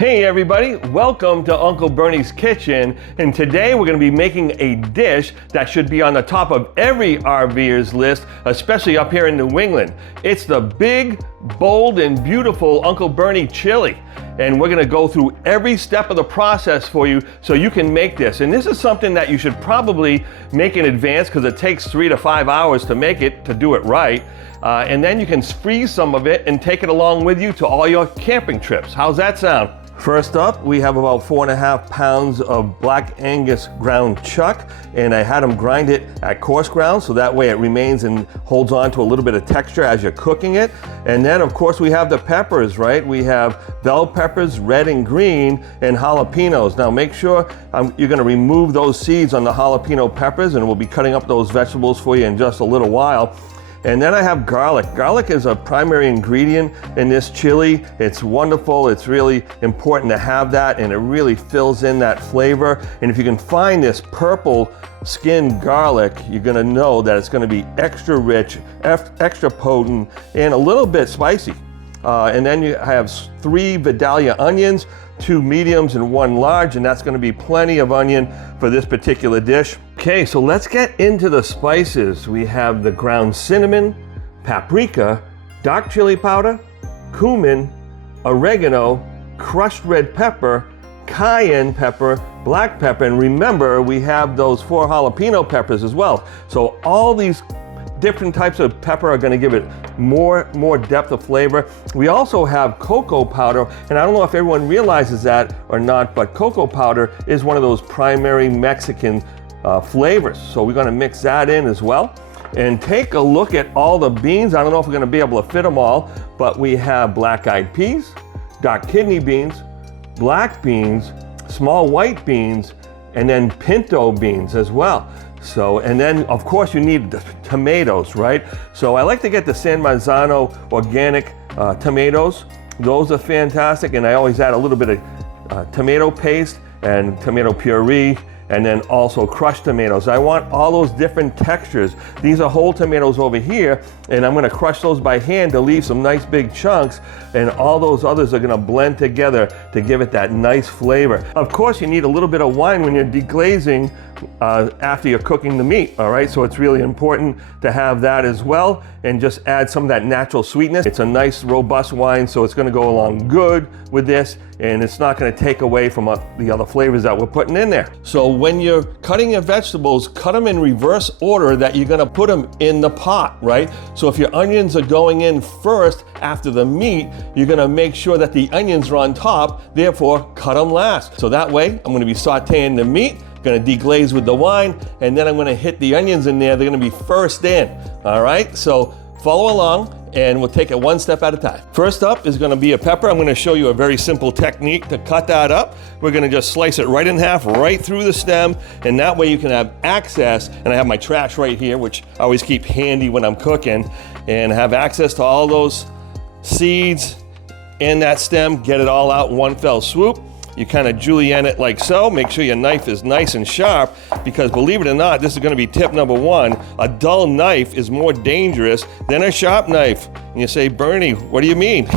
Hey everybody, welcome to Uncle Bernie's Kitchen, and today we're going to be making a dish that should be on the top of every RVer's list, especially up here in New England. It's the big, bold, and beautiful Uncle Bernie chili. And we're going to go through every step of the process for you so you can make this. And this is something that you should probably make in advance because it takes 3 to 5 hours to make it, to do it right. And then you can freeze some of it and take it along with you to all your camping trips. How's that sound? First up, we have about 4.5 pounds of Black Angus ground chuck, and I had them grind it at coarse ground so that way it remains and holds on to a little bit of texture as you're cooking it. And then of course we have the peppers, right? We have bell peppers, red and green, and jalapenos. Now make sure you're gonna remove those seeds on the jalapeno peppers, and we'll be cutting up those vegetables for you in just a little while. And then I have garlic. Garlic is a primary ingredient in this chili. It's wonderful. It's really important to have that, and it really fills in that flavor. And if you can find this purple skinned garlic, you're gonna know that it's gonna be extra rich, extra potent, and a little bit spicy. And then you have 3 Vidalia onions, 2 mediums and 1 large, and that's gonna be plenty of onion for this particular dish. Okay, so let's get into the spices. We have the ground cinnamon, paprika, dark chili powder, cumin, oregano, crushed red pepper, cayenne pepper, black pepper, and remember we have those 4 jalapeno peppers as well. So all these different types of pepper are going to give it more depth of flavor. We also have cocoa powder, and I don't know if everyone realizes that or not, but cocoa powder is one of those primary Mexican flavors. So we're going to mix that in as well. And take a look at all the beans. I don't know if we're going to be able to fit them all, but we have black-eyed peas, dark kidney beans, black beans, small white beans, and then pinto beans as well. So, and then of course you need the tomatoes, right? So I like to get the San Marzano organic tomatoes. Those are fantastic, and I always add a little bit of tomato paste and tomato puree, and then also crushed tomatoes. I want all those different textures. These are whole tomatoes over here, and I'm gonna crush those by hand to leave some nice big chunks, and all those others are gonna blend together to give it that nice flavor. Of course, you need a little bit of wine when you're deglazing after you're cooking the meat, all right? So it's really important to have that as well, and just add some of that natural sweetness. It's a nice, robust wine, so it's gonna go along good with this, and it's not gonna take away from the other flavors that we're putting in there. So when you're cutting your vegetables, cut them in reverse order that you're gonna put them in the pot, right? So if your onions are going in first after the meat, you're gonna make sure that the onions are on top, therefore cut them last. So that way, I'm gonna be sauteing the meat, gonna deglaze with the wine, and then I'm gonna hit the onions in there. They're gonna be first in, all right? So follow along, and we'll take it one step at a time. First up is gonna be a pepper. I'm gonna show you a very simple technique to cut that up. We're gonna just slice it right in half, right through the stem, and that way you can have access, and I have my trash right here, which I always keep handy when I'm cooking, and have access to all those seeds in that stem, get it all out in one fell swoop. You kind of julienne it like so. Make sure your knife is nice and sharp, because believe it or not, this is going to be tip number 1. A dull knife is more dangerous than a sharp knife. And you say, Bernie, what do you mean?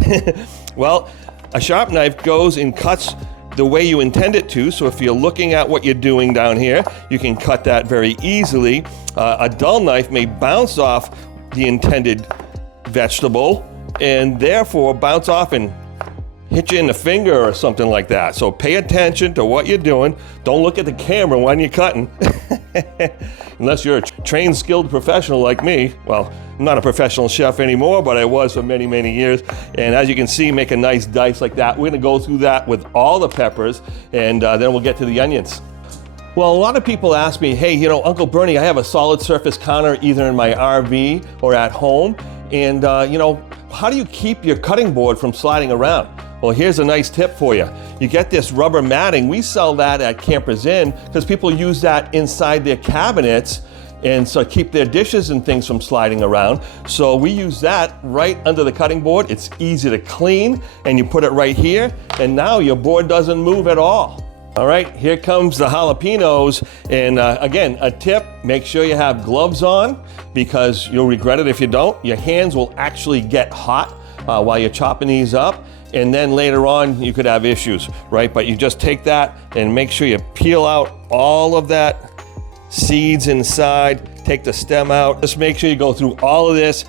Well, a sharp knife goes and cuts the way you intend it to. So if you're looking at what you're doing down here, you can cut that very easily. A dull knife may bounce off the intended vegetable and therefore bounce off and hit you in the finger or something like that. So pay attention to what you're doing. Don't look at the camera when you're cutting. Unless you're a trained, skilled professional like me. Well, I'm not a professional chef anymore, but I was for many, many years. And as you can see, make a nice dice like that. We're gonna go through that with all the peppers, and then we'll get to the onions. Well, a lot of people ask me, hey, you know, Uncle Bernie, I have a solid surface counter either in my RV or at home. And, you know, how do you keep your cutting board from sliding around? Well, here's a nice tip for you. You get this rubber matting. We sell that at Campers Inn because people use that inside their cabinets, and so keep their dishes and things from sliding around. So we use that right under the cutting board. It's easy to clean, and you put it right here, and now your board doesn't move at all. All right, here comes the jalapenos. And again, a tip, make sure you have gloves on, because you'll regret it if you don't. Your hands will actually get hot while you're chopping these up. And then later on, you could have issues, right? But you just take that and make sure you peel out all of that seeds inside, take the stem out. Just make sure you go through all of this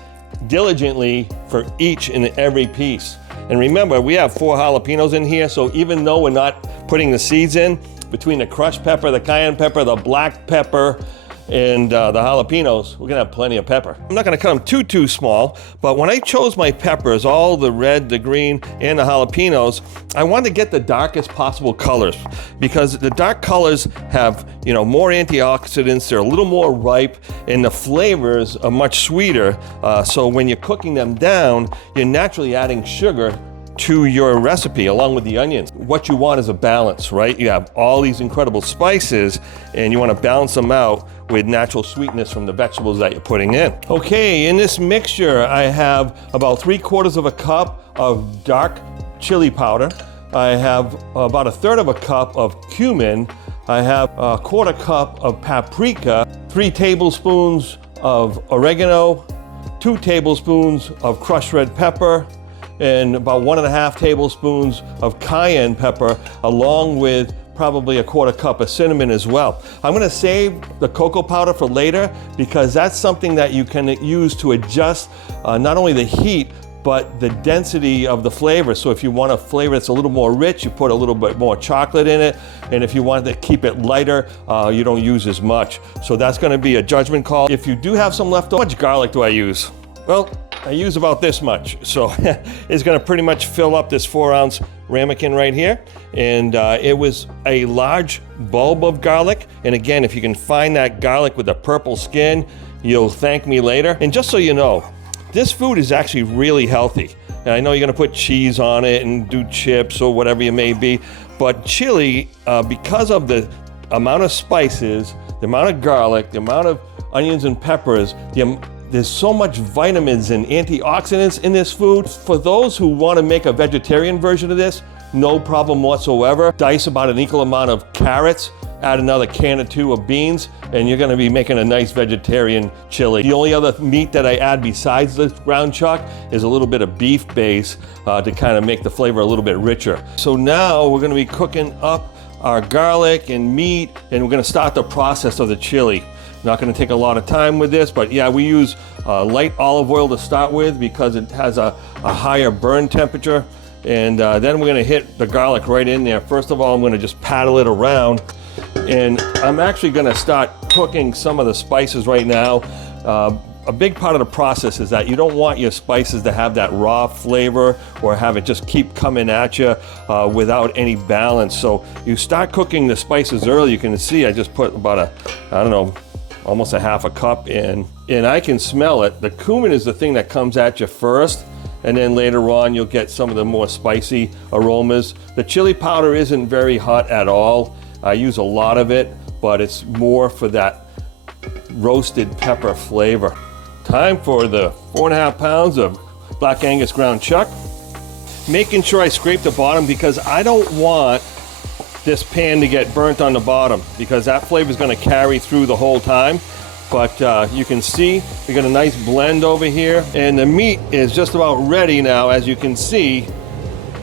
diligently for each and every piece. And remember, we have 4 jalapenos in here, so even though we're not putting the seeds in, between the crushed pepper, the cayenne pepper, the black pepper, and the jalapenos, we're gonna have plenty of pepper. I'm not gonna cut them too small, but when I chose my peppers, all the red, the green, and the jalapenos, I wanted to get the darkest possible colors because the dark colors have, you know, more antioxidants, they're a little more ripe, and the flavors are much sweeter. So when you're cooking them down, you're naturally adding sugar to your recipe along with the onions. What you want is a balance, right? You have all these incredible spices and you want to balance them out with natural sweetness from the vegetables that you're putting in. Okay, in this mixture I have about 3/4 of a cup of dark chili powder. I have about 1/3 of a cup of cumin. I have a 1/4 cup of paprika, 3 tablespoons of oregano, 2 tablespoons of crushed red pepper, and about 1.5 tablespoons of cayenne pepper, along with probably a 1/4 cup of cinnamon as well. I'm gonna save the cocoa powder for later because that's something that you can use to adjust not only the heat, but the density of the flavor. So if you want a flavor that's a little more rich, you put a little bit more chocolate in it. And if you want to keep it lighter, you don't use as much. So that's gonna be a judgment call. If you do have some leftover, how much garlic do I use? Well, I use about this much. So it's gonna pretty much fill up this 4-ounce ramekin right here. And it was a large bulb of garlic. And again, if you can find that garlic with the purple skin, you'll thank me later. And just so you know, this food is actually really healthy. And I know you're gonna put cheese on it and do chips or whatever you may be, but chili, because of the amount of spices, the amount of garlic, the amount of onions and peppers, there's so much vitamins and antioxidants in this food. For those who want to make a vegetarian version of this, no problem whatsoever. Dice about an equal amount of carrots, add another can or 2 of beans, and you're gonna be making a nice vegetarian chili. The only other meat that I add besides the ground chuck is a little bit of beef base to kind of make the flavor a little bit richer. So now we're gonna be cooking up our garlic and meat, and we're gonna start the process of the chili. Not gonna take a lot of time with this, but yeah, we use light olive oil to start with because it has a higher burn temperature. And then we're gonna hit the garlic right in there. First of all, I'm gonna just paddle it around. And I'm actually gonna start cooking some of the spices right now. A big part of the process is that you don't want your spices to have that raw flavor or have it just keep coming at you without any balance. So you start cooking the spices early. You can see I just put about almost a 1/2 cup in, and I can smell it. The cumin is the thing that comes at you first, and then later on you'll get some of the more spicy aromas. The chili powder isn't very hot at all. I use a lot of it, but it's more for that roasted pepper flavor. Time for the 4.5 pounds of Black Angus ground chuck. Making sure I scrape the bottom because I don't want this pan to get burnt on the bottom because that flavor is going to carry through the whole time. But you can see we got a nice blend over here, and the meat is just about ready now, as you can see,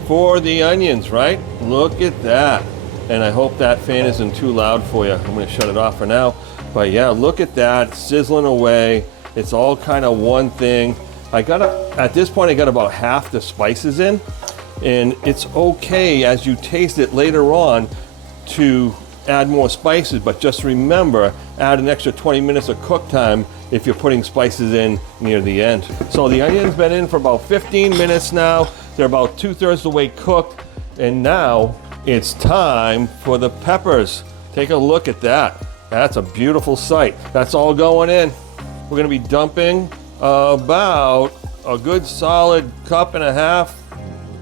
for the onions, right? Look at that. And I hope that fan isn't too loud for you. I'm going to shut it off for now. But yeah, look at that, sizzling away. It's all kind of one thing. At this point, I got about half the spices in. And it's okay as you taste it later on to add more spices, but just remember, add an extra 20 minutes of cook time if you're putting spices in near the end. So the onion's been in for about 15 minutes now. They're about 2/3 the way cooked. And now it's time for the peppers. Take a look at that. That's a beautiful sight. That's all going in. We're gonna be dumping about a good solid 1.5 cups.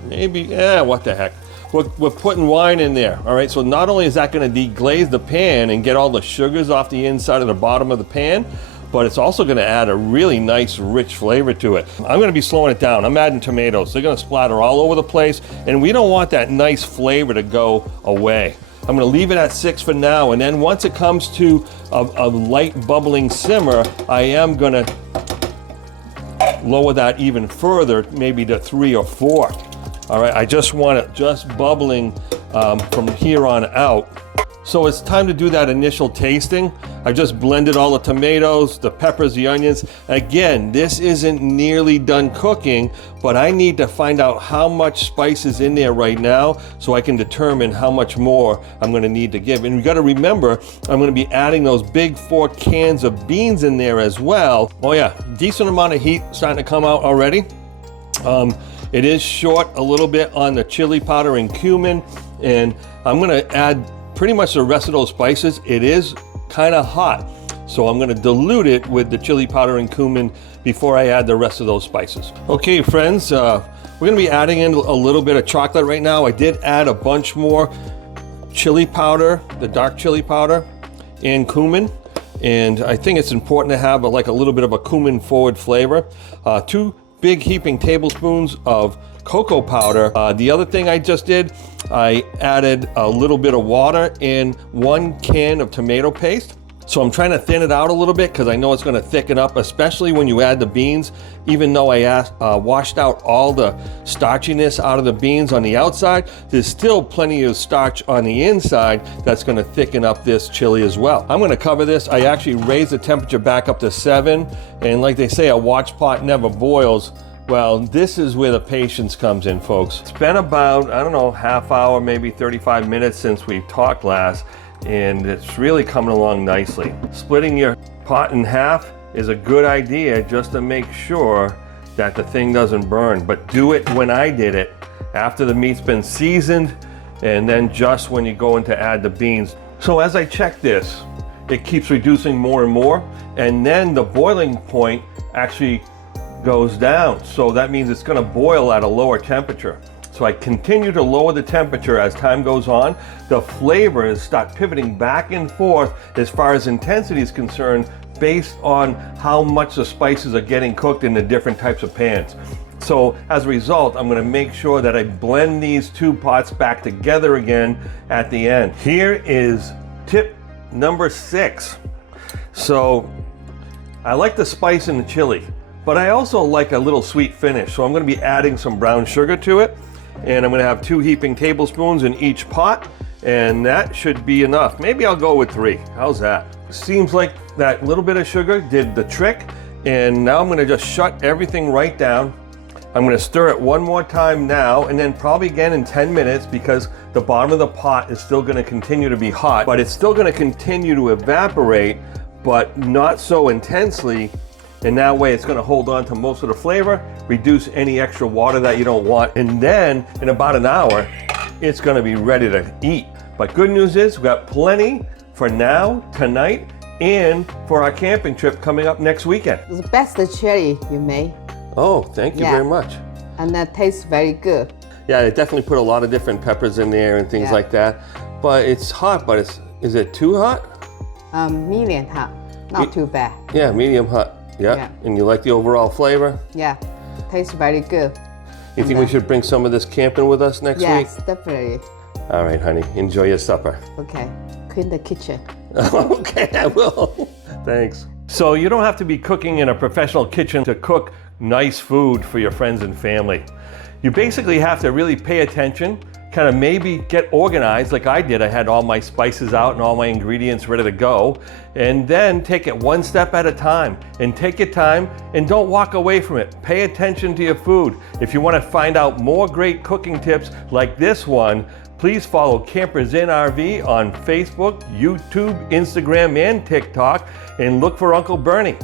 Maybe, what the heck. We're putting wine in there, all right? So not only is that gonna deglaze the pan and get all the sugars off the inside of the bottom of the pan, but it's also gonna add a really nice, rich flavor to it. I'm gonna be slowing it down. I'm adding tomatoes. They're gonna splatter all over the place, and we don't want that nice flavor to go away. I'm gonna leave it at 6 for now, and then once it comes to a light bubbling simmer, I am gonna lower that even further, maybe to 3 or 4. All right, I just want it just bubbling from here on out. So it's time to do that initial tasting. I just blended all the tomatoes, the peppers, the onions. Again, this isn't nearly done cooking, but I need to find out how much spice is in there right now so I can determine how much more I'm gonna need to give. And you gotta remember, I'm gonna be adding those big 4 cans of beans in there as well. Oh yeah, decent amount of heat starting to come out already. It is short a little bit on the chili powder and cumin, and I'm gonna add pretty much the rest of those spices. It is kind of hot, so I'm going to dilute it with the chili powder and cumin before I add the rest of those spices. Okay friends, we're going to be adding in a little bit of chocolate right now. I did add a bunch more chili powder, the dark chili powder, and cumin, and I think it's important to have like a little bit of a cumin forward flavor. 2 big heaping tablespoons of cocoa powder. The other thing I just did, I added a little bit of water and 1 can of tomato paste. So I'm trying to thin it out a little bit because I know it's going to thicken up, especially when you add the beans. Even though I washed out all the starchiness out of the beans on the outside, there's still plenty of starch on the inside that's going to thicken up this chili as well. I'm going to cover this. I actually raised the temperature back up to 7, and like they say, a watch pot never boils. Well, this is where the patience comes in, folks. It's been about, I don't know, half hour, maybe 35 minutes since we talked last, and it's really coming along nicely. Splitting your pot in half is a good idea just to make sure that the thing doesn't burn, but do it when I did it, after the meat's been seasoned, and then just when you go in to add the beans. So as I check this, it keeps reducing more and more, and then the boiling point actually goes down. So that means it's gonna boil at a lower temperature. So I continue to lower the temperature as time goes on. The flavors start pivoting back and forth as far as intensity is concerned based on how much the spices are getting cooked in the different types of pans. So as a result, I'm gonna make sure that I blend these 2 pots back together again at the end. Here is tip number 6. So I like the spice in the chili, but I also like a little sweet finish. So I'm going to be adding some brown sugar to it, and I'm going to have 2 heaping tablespoons in each pot, and that should be enough. Maybe I'll go with 3. How's that? Seems like that little bit of sugar did the trick, and now I'm going to just shut everything right down. I'm going to stir it one more time now, and then probably again in 10 minutes, because the bottom of the pot is still going to continue to be hot, but it's still going to continue to evaporate, but not so intensely. And that way it's going to hold on to most of the flavor, reduce any extra water that you don't want, and then in about an hour it's going to be ready to eat. But good news is we've got plenty for now, tonight, and for our camping trip coming up next weekend. It's the best chili you made. Oh, thank you very much. And that tastes very good. Yeah, I definitely put a lot of different peppers in there and things like that. But it's hot, but is it too hot? Medium hot, not too bad. Yeah, medium hot. Yeah. And you like the overall flavor? Yeah, tastes very good. You think we should bring some of this camping with us next week? Yes, definitely. All right, honey, enjoy your supper. Okay, clean the kitchen. Okay, I will. Thanks. So you don't have to be cooking in a professional kitchen to cook nice food for your friends and family. You basically have to really pay attention, kind of maybe get organized like I did. I had all my spices out and all my ingredients ready to go, and then take it one step at a time, and take your time and don't walk away from it. Pay attention to your food. If you want to find out more great cooking tips like this one, please follow Campers in RV on Facebook, YouTube, Instagram, and TikTok, and look for Uncle Bernie.